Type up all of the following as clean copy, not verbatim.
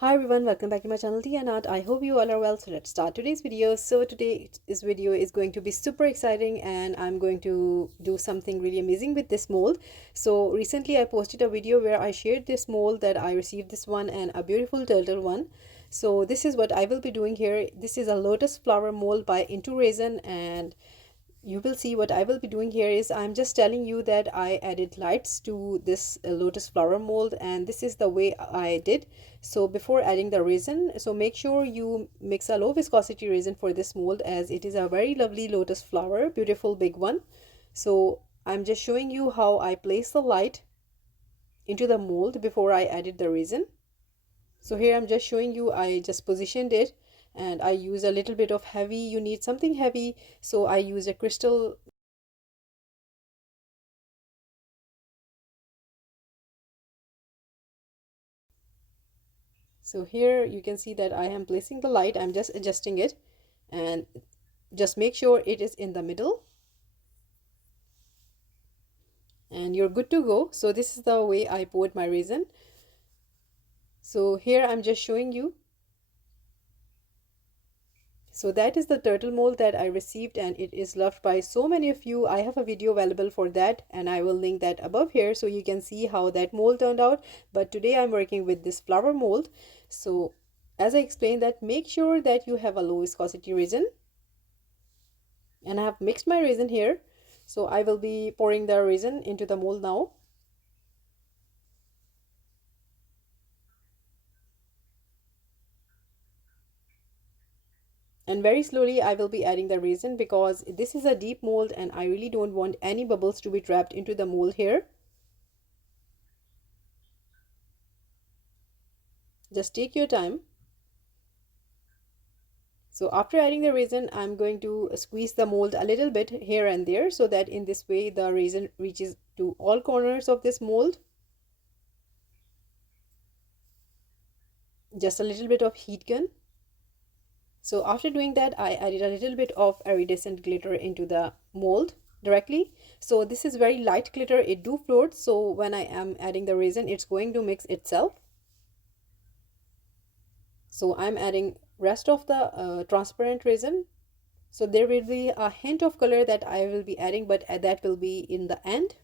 Hi everyone, welcome back to my channel Tea&Art. I hope you all are well. So let's start today's video. So today's video is going to be super exciting and I'm going to do something really amazing with this mold. So recently I posted a video where I shared this mold that I received, this one and a beautiful turtle one. So this is what I will be doing here. This is a lotus flower mold by Into Resin, and you will see what I will be doing here is I'm just telling you that I added lights to this lotus flower mold, and this is the way I did. So before adding the resin, so make sure you mix a low viscosity resin for this mold, as it is a very lovely lotus flower, beautiful big one. So I'm just showing you how I place the light into the mold before I added the resin. So here I'm just showing you, I just positioned it and I use a little bit of heavy. You need something heavy, so I use a crystal. So here you can see that I am placing the light. I'm just adjusting it, and just make sure it is in the middle and you're good to go. So this is the way I poured my resin. So here I'm just showing you. So that is the turtle mold that I received, and it is loved by so many of you. I have a video available for that and I will link that above here so you can see how that mold turned out. But today I'm working with this flower mold. So as I explained, that make sure that you have a low viscosity resin, and I have mixed my resin here. So I will be pouring the resin into the mold now. And very slowly I will be adding the resin, because this is a deep mold and I really don't want any bubbles to be trapped into the mold here. Just take your time. So after adding the resin, I'm going to squeeze the mold a little bit here and there, so that in this way the resin reaches to all corners of this mold. Just a little bit of heat gun. So after doing that, I added a little bit of iridescent glitter into the mold directly. So this is very light glitter, it do float, so when I am adding the resin, it's going to mix itself. So I'm adding rest of the transparent resin. So there will be a hint of color that I will be adding, but that will be in the end.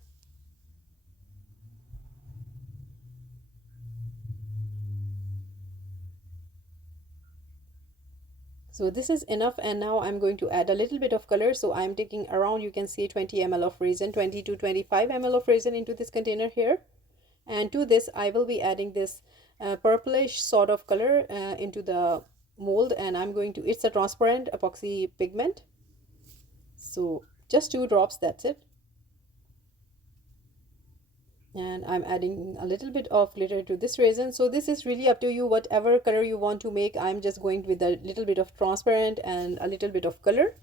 So this is enough, and now I'm going to add a little bit of color. So I'm taking around, you can see 20 ml of resin, 20 to 25 ml of resin into this container here. And to this I will be adding this purplish sort of color into the mold, and I'm going to, it's a transparent epoxy pigment. So just 2 drops, that's it. And I'm adding a little bit of glitter to this resin. So this is really up to you, whatever color you want to make. I'm just going with a little bit of transparent and a little bit of color.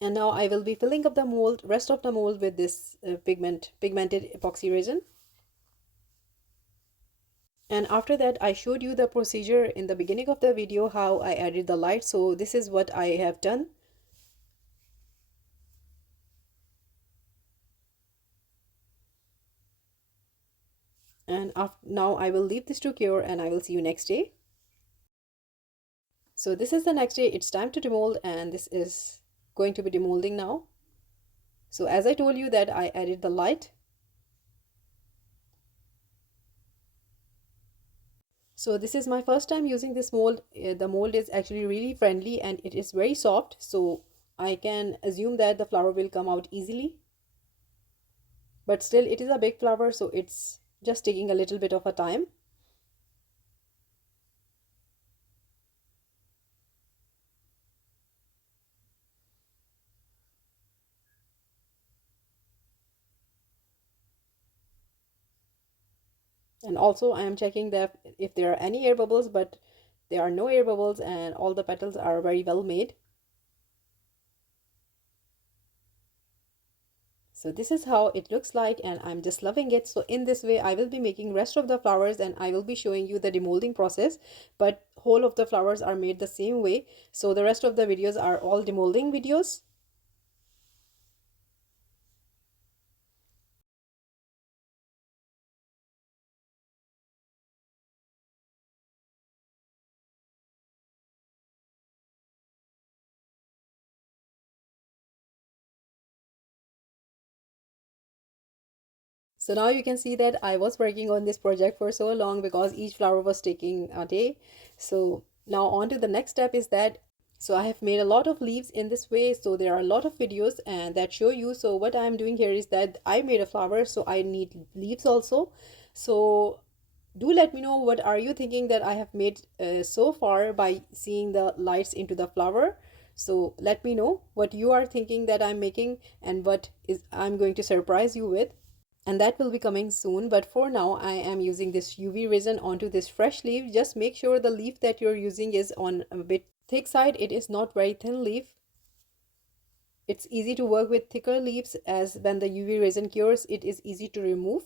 And now I will be filling up the mold, rest of the mold, with this pigmented epoxy resin. And after that, I showed you the procedure in the beginning of the video, how I added the light. So this is what I have done. And now I will leave this to cure, and I will see you next day. So this is the next day. It's time to demold, and this is going to be demolding now. So as I told you that I added the light. So this is my first time using this mold. The mold is actually really friendly and it is very soft. So I can assume that the flower will come out easily. But still it is a big flower, so it's just taking a little bit of a time. And also I am checking that if there are any air bubbles, but there are no air bubbles and all the petals are very well made. So this is how it looks like, and I'm just loving it. So in this way I will be making rest of the flowers, and I will be showing you the demolding process, but whole of the flowers are made the same way. So the rest of the videos are all demolding videos. So now you can see that I was working on this project for so long because each flower was taking a day. So now on to the next step is that, so I have made a lot of leaves in this way. So there are a lot of videos and that show you. So what I'm doing here is that I made a flower, so I need leaves also. So do let me know what are you thinking that I have made so far by seeing the lights into the flower. So let me know what you are thinking that I'm making and what is I'm going to surprise you with, and that will be coming soon. But for now I am using this UV resin onto this fresh leaf. Just make sure the leaf that you're using is on a bit thick side. It is not very thin leaf. It's easy to work with thicker leaves, as when the UV resin cures it is easy to remove.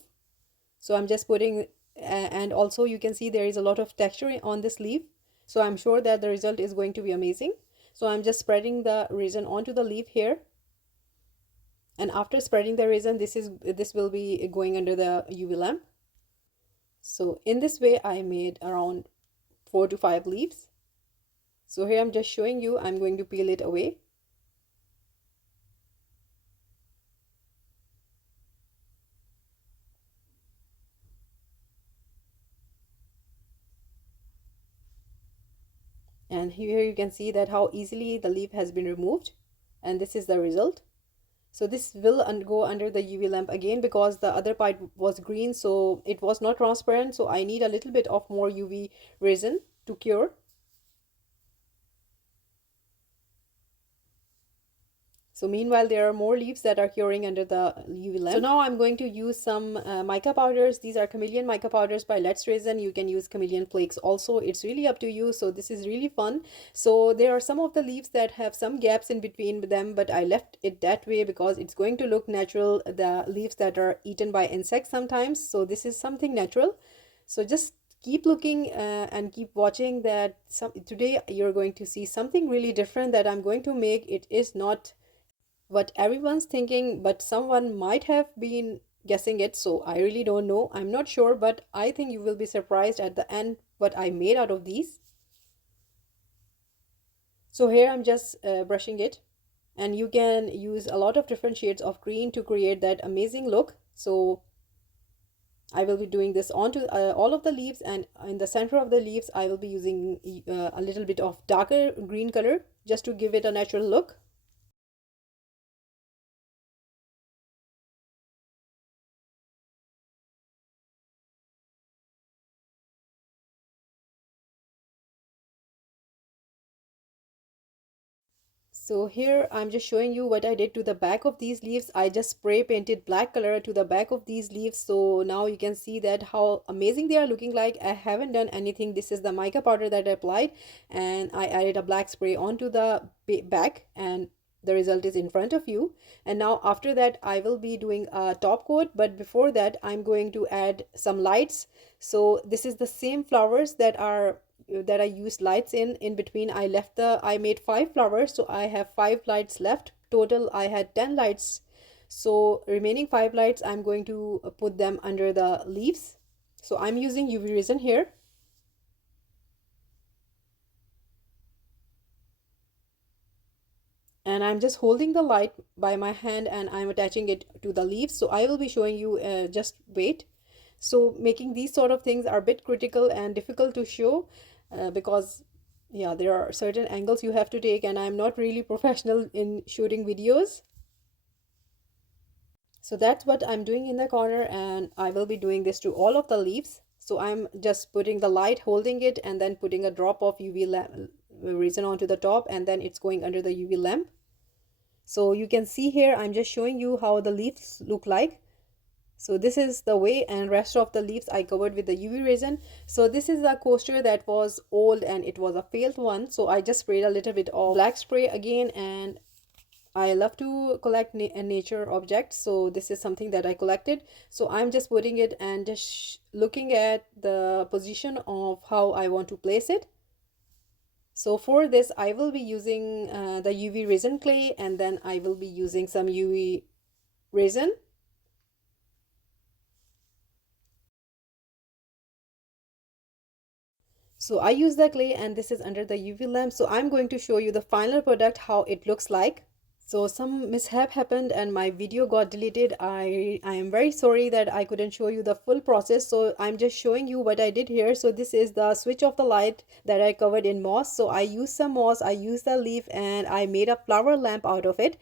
So I'm just putting and also you can see there is a lot of texture on this leaf, so I'm sure that the result is going to be amazing. So I'm just spreading the resin onto the leaf here, and after spreading the resin, this will be going under the UV lamp. So in this way I made around 4 to 5 leaves. So here I'm just showing you, I'm going to peel it away. And here you can see that how easily the leaf has been removed, and this is the result. So this will go under the UV lamp again because the other part was green, so it was not transparent. So I need a little bit of more UV resin to cure. So meanwhile, there are more leaves that are curing under the UV lamp. So now I'm going to use some mica powders. These are chameleon mica powders by Let's Resin. You can use chameleon flakes also. It's really up to you. So this is really fun. So there are some of the leaves that have some gaps in between them, but I left it that way because it's going to look natural. The leaves that are eaten by insects sometimes. So this is something natural. So just keep looking and keep watching that. Today you're going to see something really different that I'm going to make. It is not what everyone's thinking, but someone might have been guessing it. So I really don't know. I'm not sure, but I think you will be surprised at the end what I made out of these. So here I'm just brushing it, and you can use a lot of different shades of green to create that amazing look. So I will be doing this onto all of the leaves, and in the center of the leaves I will be using a little bit of darker green color just to give it a natural look. So here I'm just showing you what I did to the back of these leaves. I just spray painted black color to the back of these leaves. So now you can see that how amazing they are looking like. I haven't done anything. This is the mica powder that I applied, and I added a black spray onto the back, and the result is in front of you. And now after that I will be doing a top coat, but before that I'm going to add some lights. So this is the same flowers that I used lights in between. I made 5 flowers, so I have 5 lights left. Total I had 10 lights. So remaining 5 lights I'm going to put them under the leaves. So I'm using UV resin here. And I'm just holding the light by my hand and I'm attaching it to the leaves. So I will be showing you, just wait. So making these sort of things are a bit critical and difficult to show because yeah, there are certain angles you have to take, and I'm not really professional in shooting videos. So that's what I'm doing in the corner, and I will be doing this to all of the leaves. So I'm just putting the light, holding it, and then putting a drop of UV resin onto the top, and then it's going under the UV lamp. So you can see here I'm just showing you how the leaves look like. So this is the way, and rest of the leaves I covered with the UV resin. So this is a coaster that was old and it was a failed one, so I just sprayed a little bit of black spray again. And I love to collect nature objects, so this is something that I collected. So I'm just putting it and just looking at the position of how I want to place it. So for this I will be using the UV resin clay, and then I will be using some UV resin. So I use the clay, and this is under the UV lamp. So I'm going to show you the final product, how it looks like. So some mishap happened and my video got deleted. I am very sorry that I couldn't show you the full process, so I'm just showing you what I did here. So this is the switch of the light that I covered in moss. So I used some moss, I used the leaf, and I made a flower lamp out of it.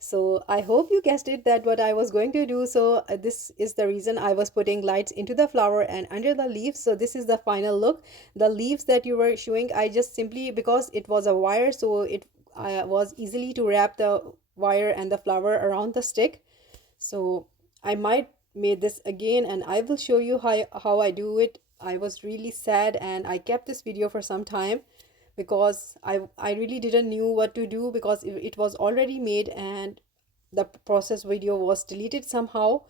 So I hope you guessed it that what I was going to do. So this is the reason I was putting lights into the flower and under the leaves. So this is the final look. The leaves that you were showing, I just simply, because it was a wire, so it was easily to wrap the wire and the flower around the stick. So I might made this again and I will show you how I do it. I was really sad and I kept this video for some time because I really didn't knew what to do, because it was already made and the process video was deleted somehow.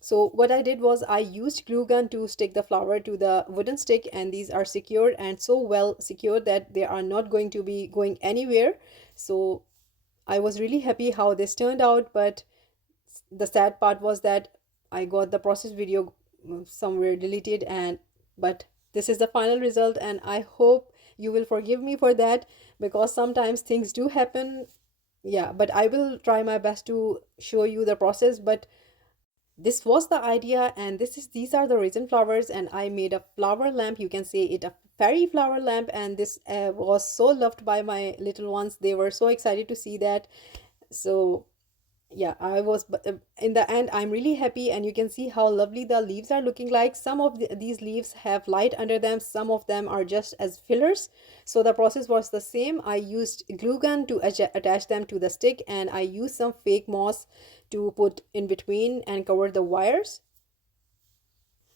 So what I did was I used glue gun to stick the flower to the wooden stick, and these are secured and so well secured that they are not going to be going anywhere. So I was really happy how this turned out, but the sad part was that I got the process video somewhere deleted, and but this is the final result and I hope you will forgive me for that, because sometimes things do happen. Yeah, but I will try my best to show you the process. But this was the idea, and these are the resin flowers, and I made a flower lamp. You can say it a fairy flower lamp, and this was so loved by my little ones. They were so excited to see that. So yeah, I was, but in the end I'm really happy, and you can see how lovely the leaves are looking like. Some of these leaves have light under them, some of them are just as fillers. So the process was the same. I used glue gun to attach them to the stick, and I used some fake moss to put in between and cover the wires.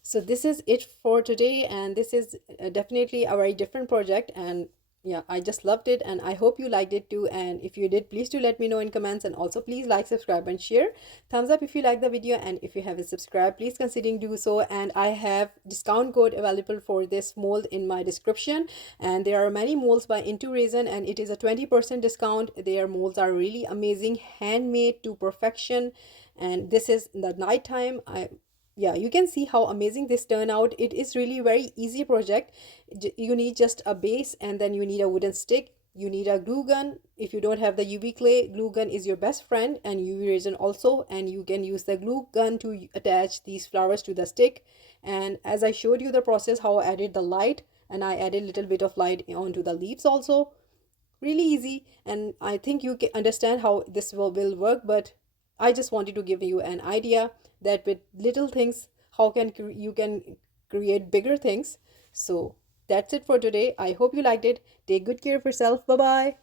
So this is it for today, and this is definitely a very different project, and yeah, I just loved it and I hope you liked it too. And if you did, please do let me know in comments, and also please like, subscribe and share. Thumbs up if you like the video, and if you haven't subscribed, please consider do so. And I have discount code available for this mold in my description, and there are many molds by Into Resin, and it is a 20% discount. Their molds are really amazing, handmade to perfection. And this is the night time. Yeah, you can see how amazing this turned out. It is really very easy project. You need just a base, and then you need a wooden stick, you need a glue gun. If you don't have the UV clay, glue gun is your best friend, and UV resin also, and you can use the glue gun to attach these flowers to the stick. And as I showed you the process how I added the light, and I added a little bit of light onto the leaves also. Really easy, and I think you can understand how this will work. But I just wanted to give you an idea that with little things, how can you can create bigger things. So that's it for today. I hope you liked it. Take good care of yourself. Bye bye.